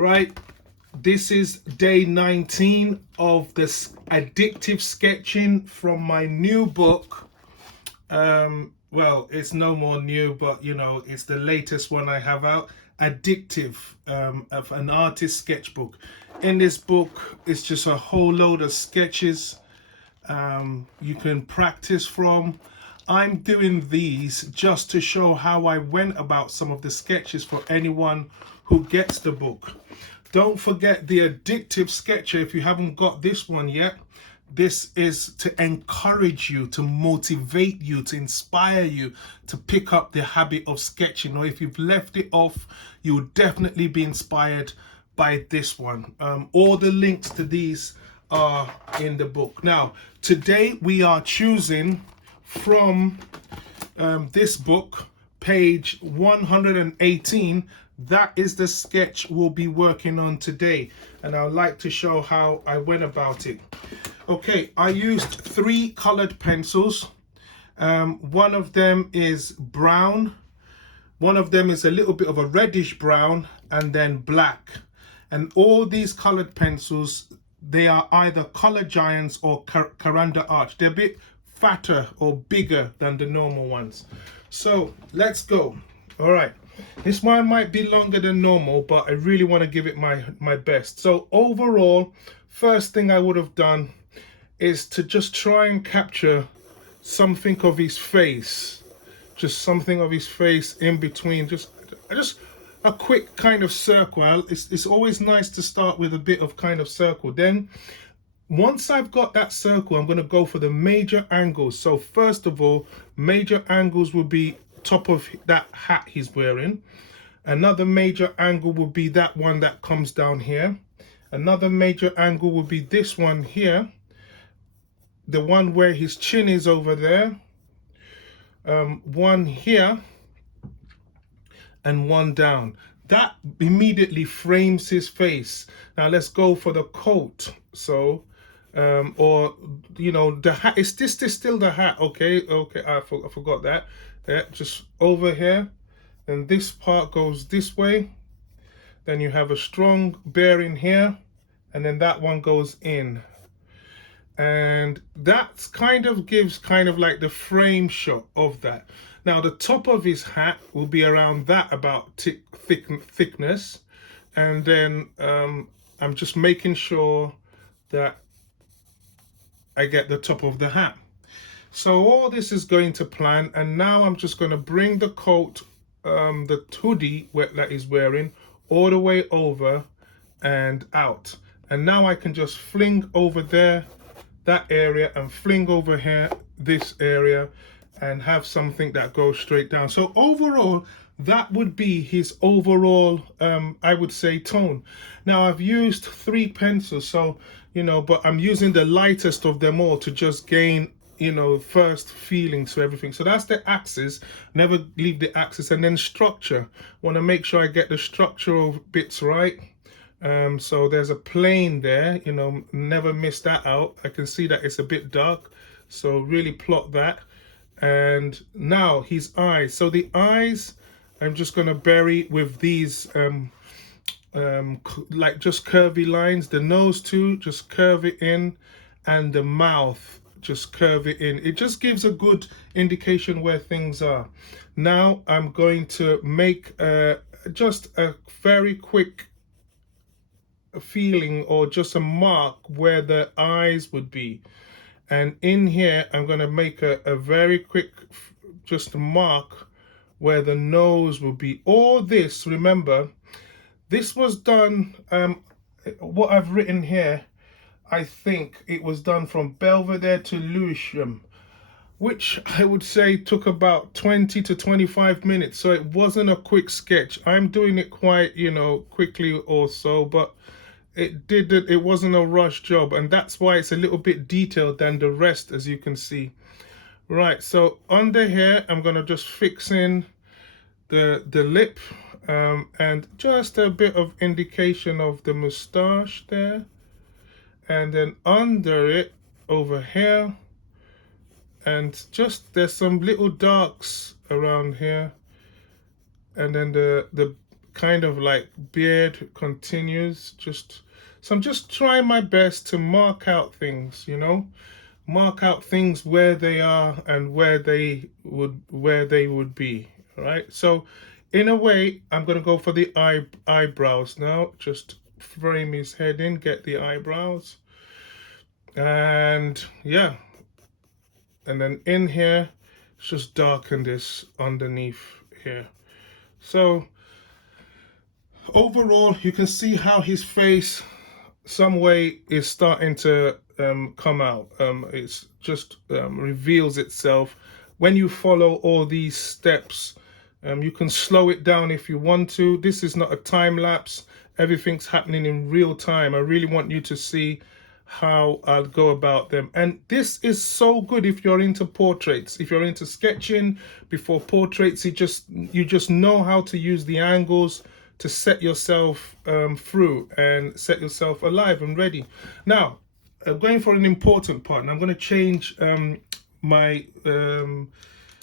Right, this is day 19 of this addictive sketching from my new book. Well, it's no more new, but you know, it's the latest one I have out, Addictive, of an artist sketchbook. In this book, it's just a whole load of sketches you can practice from. I'm doing these just to show how I went about some of the sketches for anyone who gets the book. Don't forget the addictive sketcher if you haven't got this one yet. This is to encourage you, to motivate you, to inspire you to pick up the habit of sketching. Or if you've left it off, you'll definitely be inspired by this one. All the links to these are in the book. Now, today we are choosing from this book, page 118. That is the sketch we'll be working on today, and I'd like to show how I went about it. Okay, I used 3 colored pencils. One of them is brown, one of them is a little bit of a reddish brown, and then black. And all these colored pencils, they are either Color Giants or Caranda Arch. They're a bit fatter or bigger than the normal ones. So let's go. All right, this one might be longer than normal, but I really want to give it my best. So overall, first thing I would have done is to just try and capture something of his face, just something of his face in between, just a quick kind of circle. It's always nice to start with a bit of kind of circle. Then once I've got that circle, I'm going to go for the major angles. So first of all, major angles will be top of that hat he's wearing. Another major angle will be that one that comes down here. Another major angle will be this one here, the one where his chin is over there, one here, and one down. That immediately frames his face. Now let's go for the coat. So or you know, the hat, is this still the hat? Okay, I forgot that. Yeah, just over here, and this part goes this way, then you have a strong bearing here, and then that one goes in, and that kind of gives kind of like the frame shot of that. Now the top of his hat will be around that about thickness, and then I'm just making sure that I get the top of the hat. So all this is going to plan, and now I'm just going to bring the coat, the hoodie that he's wearing, all the way over and out. And now I can just fling over there, that area, and fling over here, this area, and have something that goes straight down. So overall, that would be his overall, I would say, tone. Now I've used 3 pencils, so, you know, but I'm using the lightest of them all to just gain, you know, first feelings for everything. So that's the axis. Never leave the axis. And then structure. Want to make sure I get the structural bits right. So there's a plane there, you know, never miss that out. I can see that it's a bit dark, so really plot that. And now his eyes. So the eyes, I'm just going to bury with these like just curvy lines. The nose too, just curve it in, and the mouth, just curve it in. It just gives a good indication where things are. Now I'm going to make just a very quick feeling, or just a mark where the eyes would be. And in here, I'm going to make a very quick, just a mark where the nose will be. All this, remember, this was done, what I've written here, I think it was done from Belvedere to Lewisham, which I would say took about 20 to 25 minutes. So it wasn't a quick sketch. I'm doing it quite, you know, quickly or so, but it wasn't a rush job, and that's why it's a little bit detailed than the rest, as you can see. Right, so under here, I'm gonna just fix in the lip, and just a bit of indication of the moustache there. And then under it, over here, and just there's some little darks around here, and then the kind of like beard continues. So I'm just trying my best to mark out things, you know, mark out things where they are and where they would be. All right. So in a way, I'm gonna go for the eyebrows now. Just frame his head in, get the eyebrows, and yeah, and then in here, just darken this underneath here. So overall, you can see how his face some way is starting to come out. It's just reveals itself when you follow all these steps. You can slow it down if you want to. This is not a time lapse. Everything's happening in real time. I really want you to see how I'll go about them. And this is so good if you're into portraits. If you're into sketching before portraits, you just know how to use the angles to set yourself through and set yourself alive and ready. Now, going for an important part, and I'm going to change my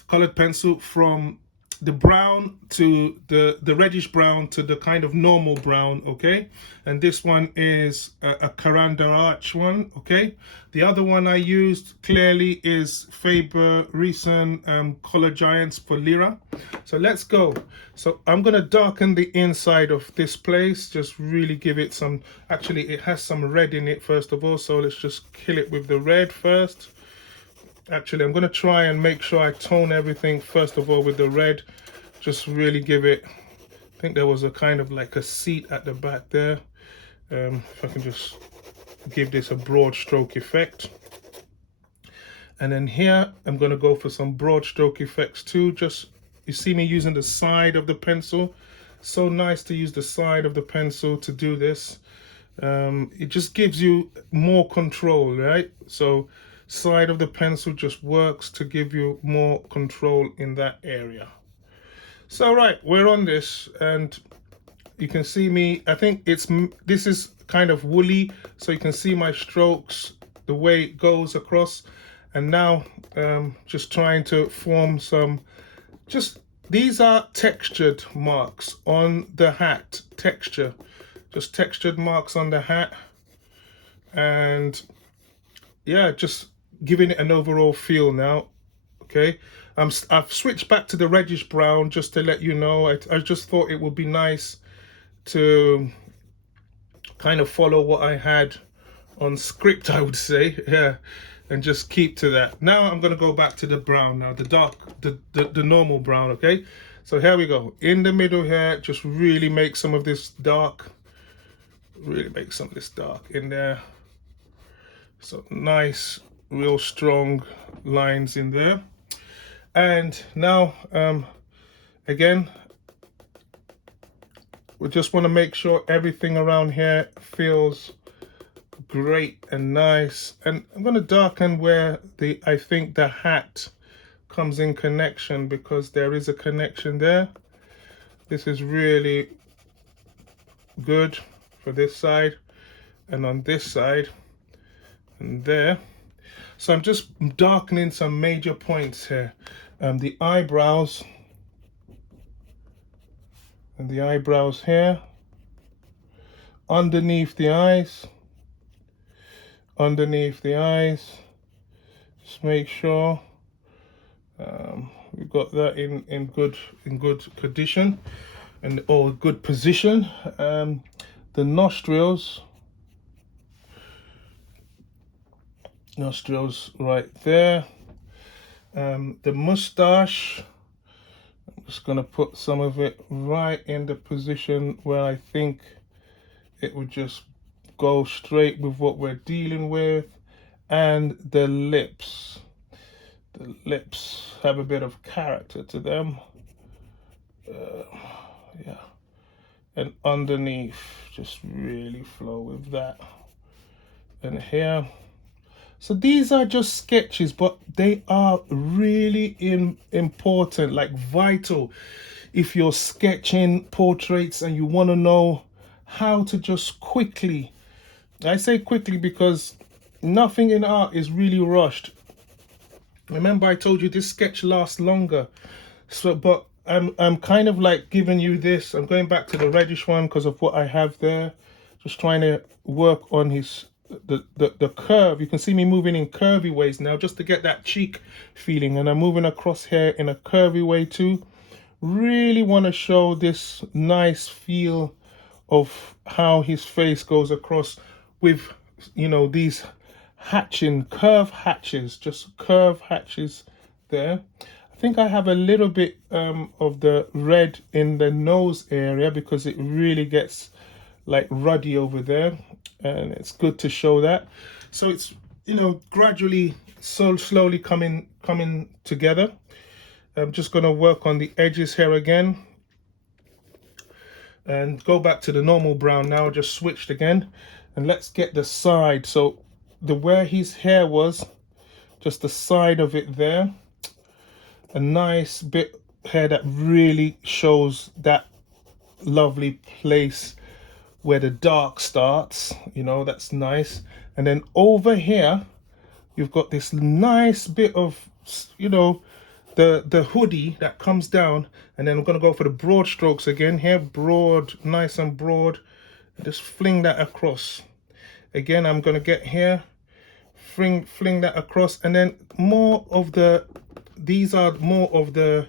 colored pencil from the brown to the reddish brown to the kind of normal brown, okay? And this one is a Caranda Arch one, okay? The other one I used clearly is Faber recent Color Giants for Lyra. So let's go. So I'm gonna darken the inside of this place, just really give it some, actually it has some red in it first of all, so let's just kill it with the red first. Actually, I'm going to try and make sure I tone everything first of all with the red. Just really give it, I think there was a kind of like a seat at the back there. If I can just give this a broad stroke effect. And then here, I'm going to go for some broad stroke effects too. Just, you see me using the side of the pencil. So nice to use the side of the pencil to do this. It just gives you more control, right? So side of the pencil just works to give you more control in that area. So right, we're on this, and you can see me, I think this is kind of woolly, so you can see my strokes, the way it goes across. And now just trying to form some, these are textured marks on the hat, just textured marks on the hat. And yeah, just giving it an overall feel now. Okay, I've switched back to the reddish brown just to let you know. I just thought it would be nice to kind of follow what I had on script, I would say, yeah, and just keep to that. Now I'm going to go back to the brown now, the dark, the normal brown. Okay, so here we go. In the middle here, just really make some of this dark, really make some of this dark in there. So nice, real strong lines in there. And now again, we just want to make sure everything around here feels great and nice. And I'm going to darken where I think the hat comes in connection, because there is a connection there. This is really good for this side and on this side and there. So I'm just darkening some major points here. The eyebrows, and the eyebrows here, underneath the eyes, just make sure we've got that in good condition or good position. The nostrils right there. The mustache, I'm just going to put some of it right in the position where I think it would just go straight with what we're dealing with. And the lips have a bit of character to them, yeah, and underneath just really flow with that. And here, so these are just sketches, but they are really important, like vital. If you're sketching portraits and you want to know how to just quickly, I say quickly because nothing in art is really rushed. Remember I told you this sketch lasts longer. So, but I'm kind of like giving you this. I'm going back to the reddish one because of what I have there. Just trying to work on his the curve. You can see me moving in curvy ways now just to get that cheek feeling, and I'm moving across here in a curvy way too. Really want to show this nice feel of how his face goes across with, you know, these curve hatches, just curve hatches there. I think I have a little bit of the red in the nose area because it really gets like ruddy over there, and it's good to show that. So it's, you know, gradually, so slowly coming together. I'm just going to work on the edges here again and go back to the normal brown now. Just switched again, and let's get the side. So the where his hair was, just the side of it there, a nice bit hair that really shows that lovely place where the dark starts, you know, that's nice. And then over here you've got this nice bit of, you know, the hoodie that comes down. And then I'm going to go for the broad strokes again here, broad, nice and broad, and just fling that across. Again, I'm going to get here, fling that across, and then more of the, these are more of the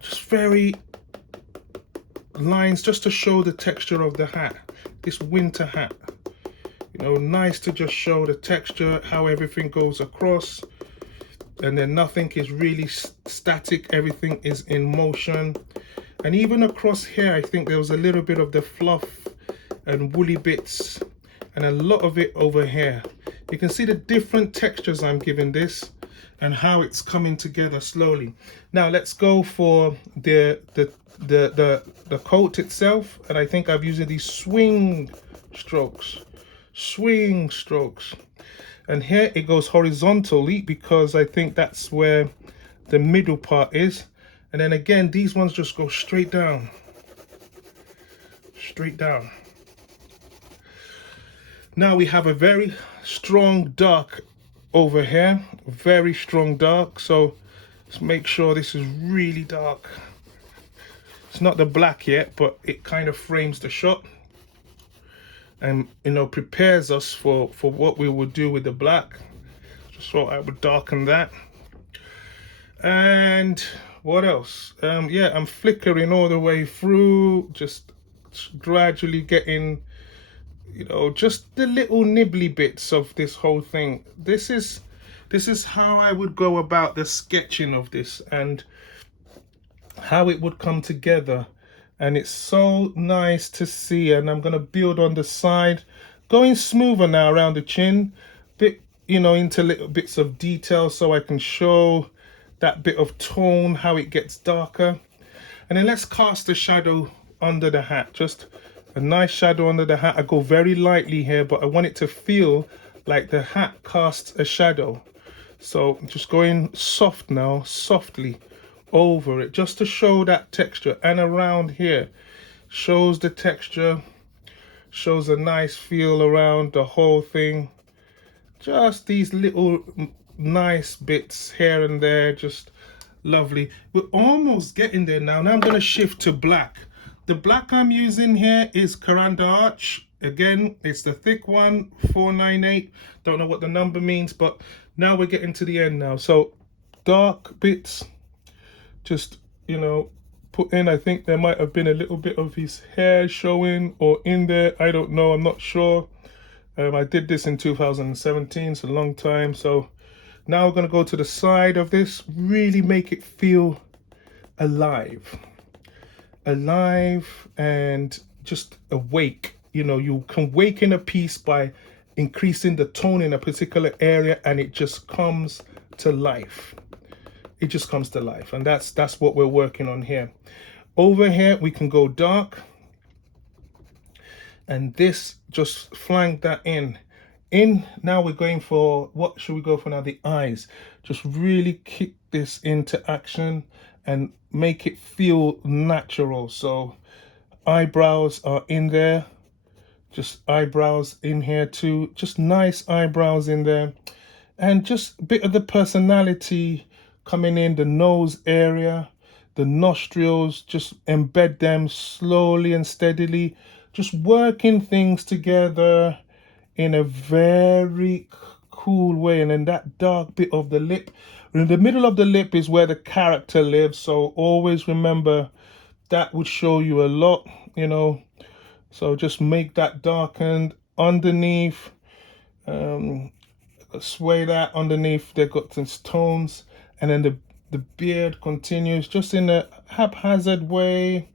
just very lines just to show the texture of the hat, this winter hat. You know, nice to just show the texture, how everything goes across, and then nothing is really static, everything is in motion. And even across here, I think there was a little bit of the fluff and woolly bits, and a lot of it over here. You can see the different textures I'm giving this and how it's coming together slowly. Now let's go for the coat itself, and I think I've used these swing strokes. And here it goes horizontally because I think that's where the middle part is. And then again, these ones just go straight down. Now we have a very strong dark over here, very strong dark. So let's make sure this is really dark. It's not the black yet, but it kind of frames the shot and, you know, prepares us for what we will do with the black. Just thought I would darken that. And what else? Yeah, I'm flickering all the way through, just gradually getting, you know, just the little nibbly bits of this whole thing. This is how I would go about the sketching of this and how it would come together. And it's so nice to see. And I'm going to build on the side, going smoother now around the chin, bit, you know, into little bits of detail so I can show that bit of tone, how it gets darker. And then let's cast the shadow under the hat, just a nice shadow under the hat. I go very lightly here, but I want it to feel like the hat casts a shadow. So just going soft now, softly over it, just to show that texture. And around here shows the texture, shows a nice feel around the whole thing. Just these little nice bits here and there, just lovely. We're almost getting there now. Now I'm going to shift to black. The black I'm using here is Caranda Arch. Again, it's the thick one, 498. Don't know what the number means, but now we're getting to the end now. So dark bits, just, you know, put in. I think there might have been a little bit of his hair showing or in there. I don't know. I'm not sure. I did this in 2017. It's a long time. So now we're going to go to the side of this, really make it feel alive and just awake. You know, you can wake in a piece by increasing the tone in a particular area, and it just comes to life. It just comes to life, and that's what we're working on here. Over here we can go dark, and this just flank that in. Now we're going for, what should we go for now? The eyes. Just really kick this into action and make it feel natural. So eyebrows are in there, just eyebrows in here too, just nice eyebrows in there, and just a bit of the personality coming in the nose area, the nostrils, just embed them slowly and steadily, just working things together in a very cool way. And then that dark bit of the lip, in the middle of the lip is where the character lives, so always remember that would show you a lot, you know. So just make that darkened underneath, sway that underneath. They've got some tones, and then the beard continues just in a haphazard way.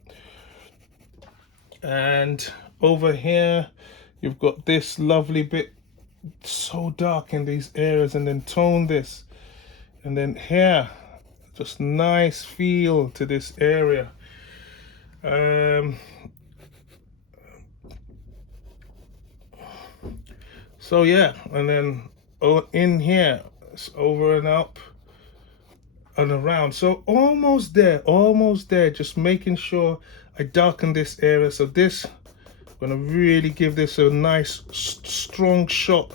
And over here you've got this lovely bit, so dark in these areas, and then tone this, and then here just nice feel to this area. So yeah, and then in here it's over and up and around, so almost there, just making sure I darken this area. So this, I'm gonna really give this a nice strong shot,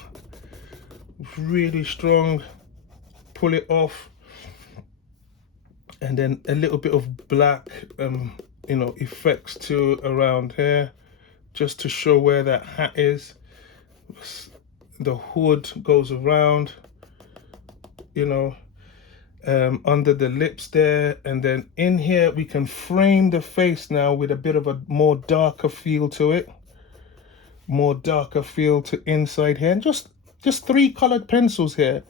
really strong, pull it off, and then a little bit of black you know, effects too around here, just to show where that hat is. The hood goes around, you know, under the lips there, and then in here we can frame the face now with a bit of a more darker feel to it, more darker feel to inside here. And just 3 colored pencils here.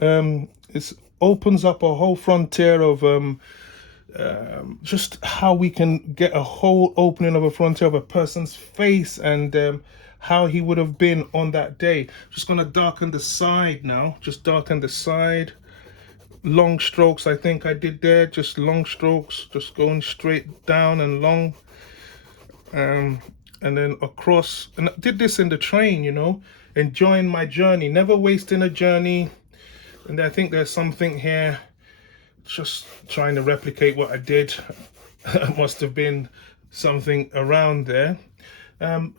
It opens up a whole frontier of just how we can get a whole opening of a frontier of a person's face, and how he would have been on that day. Just gonna darken the side now, just darken the side. Long strokes, I think I did there, just long strokes, just going straight down and long, and then across. And I did this in the train, you know, enjoying my journey, never wasting a journey. And I think there's something here, just trying to replicate what I did. Must have been something around there.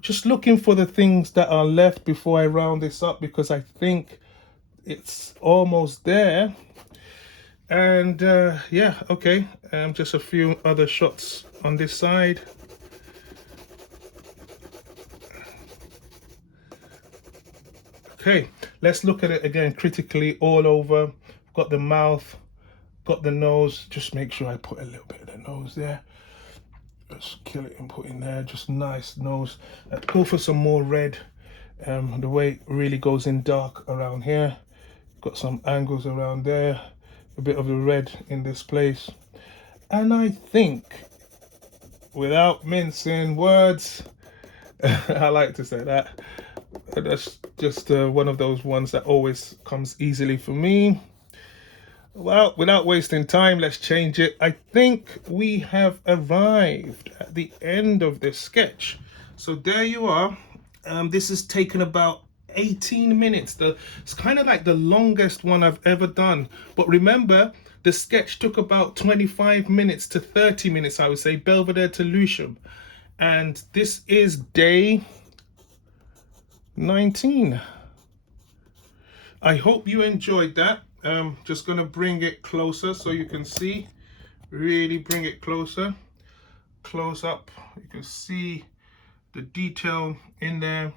Just looking for the things that are left before I round this up, because I think it's almost there. And yeah, okay, just a few other shots on this side. Okay, let's look at it again critically all over. Got the mouth, got the nose. Just make sure I put a little bit of the nose there. Just kill it and put in there. Just nice nose. Go for some more red. The way it really goes in dark around here. Got some angles around there. A bit of the red in this place. And I think, without mincing words, I like to say that, that's just one of those ones that always comes easily for me. Well, without wasting time, let's change it. I think we have arrived at the end of this sketch. So there you are. This has taken about 18 minutes. It's kind of like the longest one I've ever done. But remember, the sketch took about 25 minutes to 30 minutes, I would say, Belvedere to Lewisham. And this is day 19. I hope you enjoyed that. Just gonna bring it closer so you can see, really bring it closer, close up. You can see the detail in there.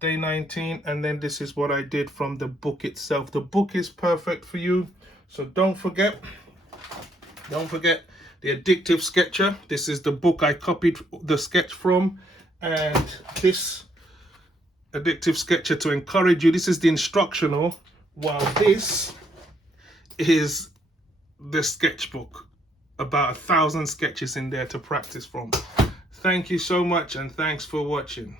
Day 19, and then this is what I did from the book itself. The book is perfect for you, so don't forget the Addictive Sketcher. This is the book I copied the sketch from, and this Addictive Sketcher to encourage you. This is the instructional, while this is the sketchbook. About 1,000 sketches in there to practice from. Thank you so much, and thanks for watching.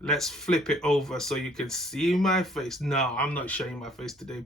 Let's flip it over so you can see my face. No, I'm not showing my face today.